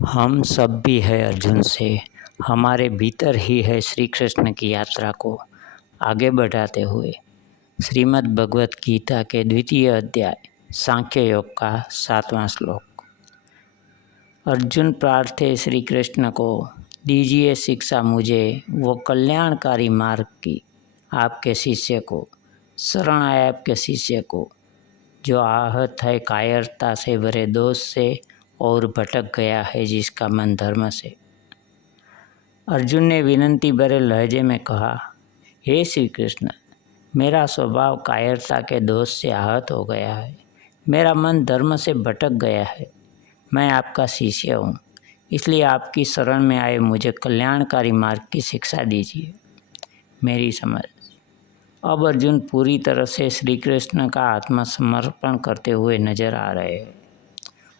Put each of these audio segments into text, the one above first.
हम सब भी है अर्जुन से, हमारे भीतर ही है श्री कृष्ण की यात्रा को आगे बढ़ाते हुए। श्रीमद् भगवत गीता के द्वितीय अध्याय सांख्य योग का 7वां श्लोक। अर्जुन प्रार्थे श्री कृष्ण को, दीजिए शिक्षा मुझे वो कल्याणकारी मार्ग की, आपके शिष्य को शरण आए, आपके शिष्य को जो आहत है कायरता से भरे दोष से और भटक गया है जिसका मन धर्म से। अर्जुन ने विनती भरे लहजे में कहा, हे श्री कृष्ण, मेरा स्वभाव कायरता के दोष से आहत हो गया है, मेरा मन धर्म से भटक गया है। मैं आपका शिष्य हूँ, इसलिए आपकी शरण में आए मुझे कल्याणकारी मार्ग की शिक्षा दीजिए। मेरी समझ। अब अर्जुन पूरी तरह से श्री कृष्ण का आत्मसमर्पण करते हुए नजर आ रहे हैं।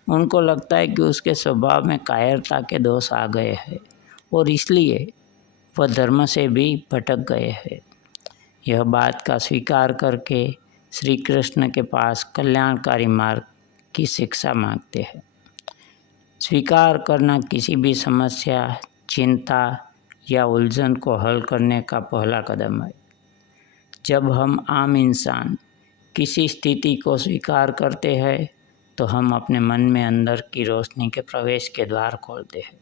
उनको लगता है कि उसके स्वभाव में कायरता के दोष आ गए हैं और इसलिए वह धर्म से भी भटक गए हैं। यह बात का स्वीकार करके श्री कृष्ण के पास कल्याणकारी मार्ग की शिक्षा मांगते हैं। स्वीकार करना किसी भी समस्या, चिंता या उलझन को हल करने का पहला कदम है। जब हम आम इंसान किसी स्थिति को स्वीकार करते हैं तो हम अपने मन में अंदर की रोशनी के प्रवेश के द्वार खोलते हैं।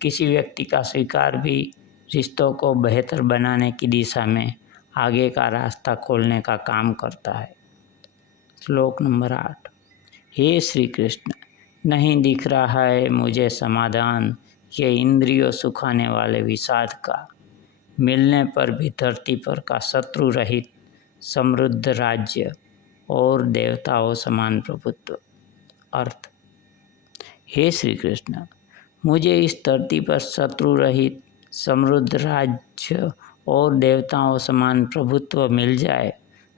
किसी व्यक्ति का स्वीकार भी रिश्तों को बेहतर बनाने की दिशा में आगे का रास्ता खोलने का काम करता है। श्लोक नंबर 8। हे श्री कृष्ण, नहीं दिख रहा है मुझे समाधान ये इंद्रियों सुखाने वाले विषाद का, मिलने पर भी धरती पर का शत्रु रहित समृद्ध राज्य और देवताओं समान प्रभुत्व। अर्थ, हे श्री कृष्ण, मुझे इस धरती पर शत्रु रहित समृद्ध राज्य और देवताओं समान प्रभुत्व मिल जाए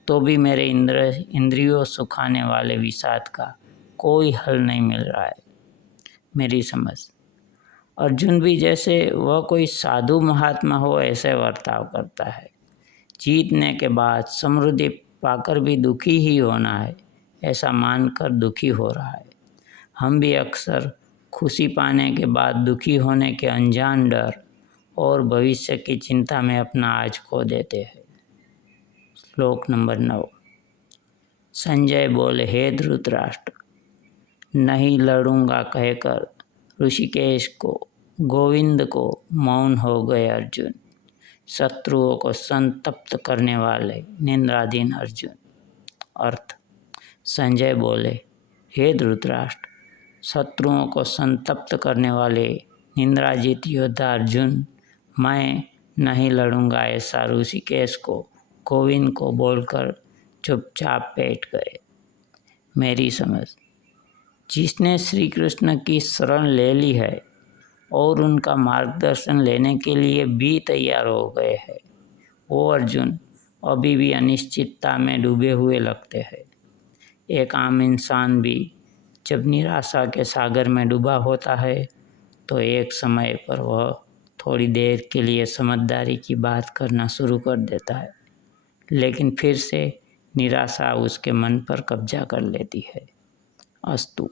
तो भी मेरे इंद्रियों सुखाने वाले विषाद का कोई हल नहीं मिल रहा है। मेरी समझ। अर्जुन भी जैसे वह कोई साधु महात्मा हो ऐसे वर्ताव करता है। जीतने के बाद समृद्धि पाकर भी दुखी ही होना है ऐसा मानकर दुखी हो रहा है। हम भी अक्सर खुशी पाने के बाद दुखी होने के अनजान डर और भविष्य की चिंता में अपना आज खो देते हैं। श्लोक नंबर 9। संजय बोले, हे धृतराष्ट्र, नहीं लड़ूंगा कहकर ऋषिकेश को, गोविंद को मौन हो गए अर्जुन। शत्रुओं को संतप्त करने वाले निंद्राधीन अर्जुन। अर्थ, संजय बोले, हे धृतराष्ट्र, शत्रुओं को संतप्त करने वाले निंद्राजित योद्धा अर्जुन, मैं नहीं लड़ूंगा ऐसा ऋषिकेश को, गोविंद को बोलकर चुपचाप बैठ गए। मेरी समझ। जिसने श्री कृष्ण की शरण ले ली है और उनका मार्गदर्शन लेने के लिए भी तैयार हो गए हैं, वो अर्जुन अभी भी अनिश्चितता में डूबे हुए लगते हैं। एक आम इंसान भी जब निराशा के सागर में डूबा होता है तो एक समय पर वह थोड़ी देर के लिए समझदारी की बात करना शुरू कर देता है, लेकिन फिर से निराशा उसके मन पर कब्जा कर लेती है। अस्तु।